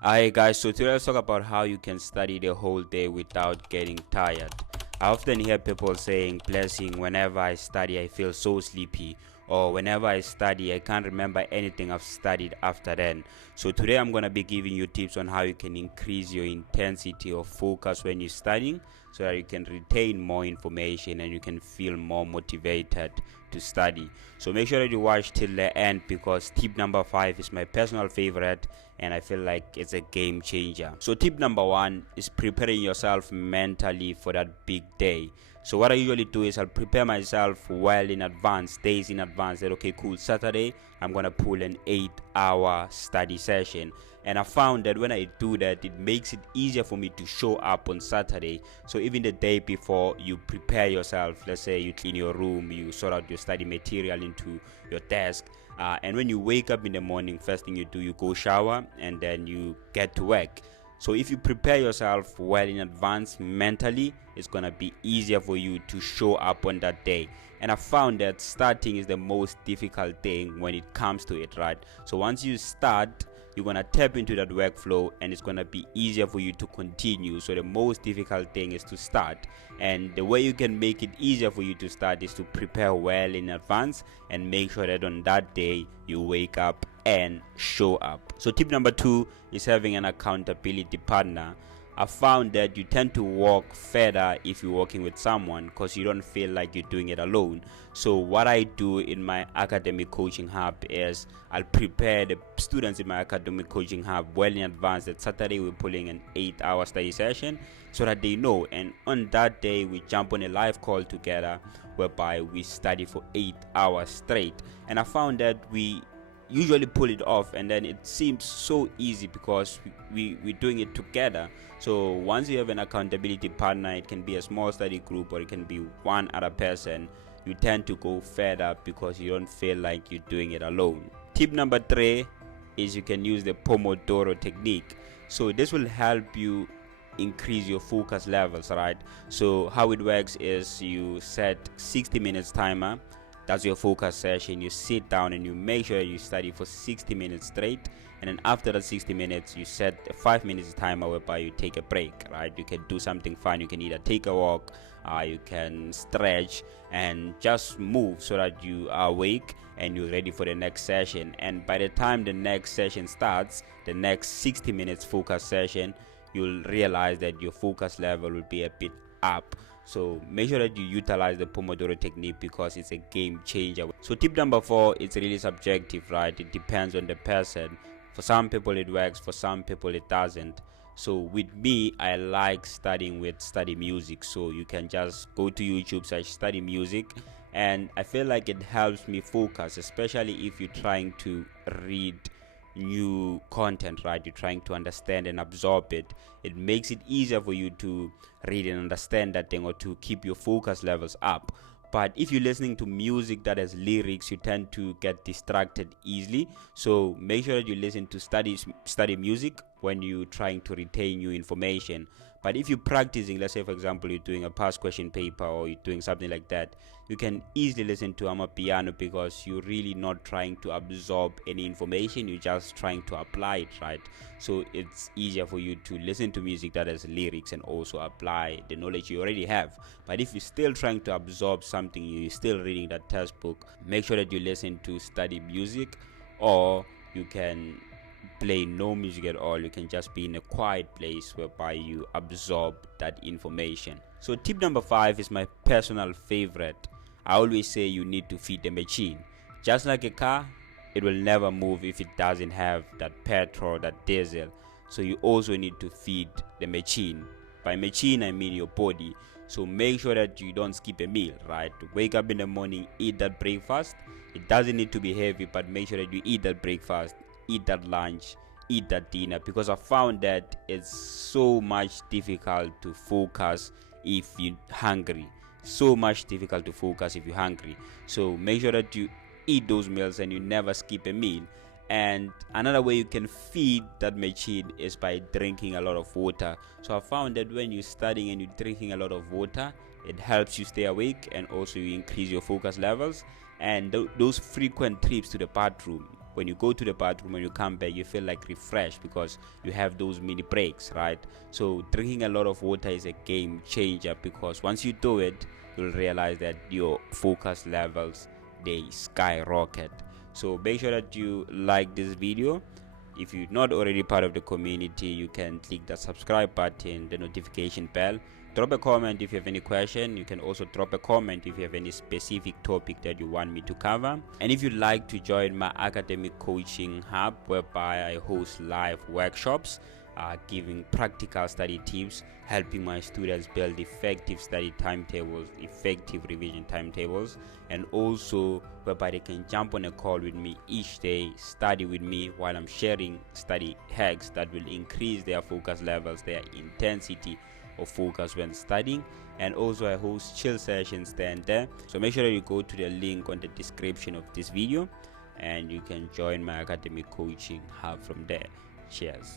Hi guys, so today let's talk about how you can study the whole day without getting tired. I often hear people saying, blessing, whenever I study I feel so sleepy, or whenever I study I can't remember anything I've studied after then. So today I'm going to be giving you tips on how you can increase your intensity of focus when you're studying so that you can retain more information and you can feel more motivated to study. So make sure that you watch till the end because tip number 5 is my personal favorite and I feel like it's a game changer. So tip number 1 is preparing yourself mentally for that big day. So what I usually do is I'll prepare myself well in advance, days in advance, that okay, cool, Saturday I'm gonna pull an 8-hour study session. And I found that when I do that, it makes it easier for me to show up on Saturday. So even the day before, you prepare yourself. Let's say you clean your room, you sort out your study material into your desk, and when you wake up in the morning, first thing you do, you go shower and then you get to work. So if you prepare yourself well in advance mentally, it's gonna be easier for you to show up on that day. And I found that starting is the most difficult thing when it comes to it, right? So once you start, you're gonna tap into that workflow and it's gonna be easier for you to continue. So the most difficult thing is to start, and the way you can make it easier for you to start is to prepare well in advance and make sure that on that day you wake up and show up. So tip number 2 is having an accountability partner. I found that you tend to walk further if you're working with someone because you don't feel like you're doing it alone. So what I do in my academic coaching hub is I'll prepare the students in my academic coaching hub well in advance that Saturday we're pulling an 8-hour study session so that they know, and on that day we jump on a live call together whereby we study for 8 hours straight. And I found that we usually pull it off and then it seems so easy because we're doing it together. So once you have an accountability partner, it can be a small study group or it can be one other person, you tend to go further because you don't feel like you're doing it alone. Tip number 3 is you can use the Pomodoro technique. So this will help you increase your focus levels, right? So how it works is you set 60 minutes timer. That's your focus session. You sit down and you make sure you study for 60 minutes straight, and then after the 60 minutes you set a 5 minutes timer whereby you take a break, right? You can do something fun. You can either take a walk, you can stretch and just move so that you are awake and you're ready for the next session. And by the time the next session starts, the next 60 minutes focus session, you'll realize that your focus level will be a bit up. So make sure that you utilize the Pomodoro technique because it's a game changer. So tip number 4, it's really subjective, right? It depends on the person. For some people it works, for some people it doesn't. So with me, I like studying with study music. So you can just go to YouTube, search study music, and I feel like it helps me focus, especially if you're trying to read new content, right? You're trying to understand and absorb it. It makes it easier for you to read and understand that thing or to keep your focus levels up. But if you're listening to music that has lyrics, you tend to get distracted easily. So make sure that you listen to study music when you're trying to retain new information. But if you're practicing, let's say for example you're doing a past question paper or you're doing something like that, you can easily listen to Amapiano because you're really not trying to absorb any information, you're just trying to apply it, right? So it's easier for you to listen to music that has lyrics and also apply the knowledge you already have. But if you're still trying to absorb something, you're still reading that textbook, make sure that you listen to study music, or you can play no music at all. You can just be in a quiet place whereby you absorb that information. So tip number 5 is my personal favorite. I always say you need to feed the machine. Just like a car, it will never move if it doesn't have that petrol, that diesel. So you also need to feed the machine. By machine I mean your body. So make sure that you don't skip a meal, right? Wake up in the morning, eat that breakfast. It doesn't need to be heavy, but make sure that you eat that breakfast, eat that lunch, eat that dinner, because I found that it's so much difficult to focus if you're hungry. So much difficult to focus if you're hungry. So make sure that you eat those meals and you never skip a meal. And another way you can feed that machine is by drinking a lot of water. So I found that when you're studying and you're drinking a lot of water, it helps you stay awake and also you increase your focus levels. And those frequent trips to the bathroom, when you go to the bathroom, when you come back, you feel like refreshed because you have those mini breaks, right? So drinking a lot of water is a game changer, because once you do it, you'll realize that your focus levels, they skyrocket. So make sure that you like this video. If you're not already part of the community, you can click the subscribe button, the notification bell. Drop a comment if you have any question. You can also drop a comment if you have any specific topic that you want me to cover. And if you'd like to join my academic coaching hub, whereby I host live workshops, giving practical study tips, helping my students build effective study timetables, effective revision timetables, and also whereby they can jump on a call with me each day, study with me while I'm sharing study hacks that will increase their focus levels, their intensity of focus when studying. And also I host chill sessions there and there. So make sure that you go to the link on the description of this video and you can join my academic coaching hub from there. Cheers.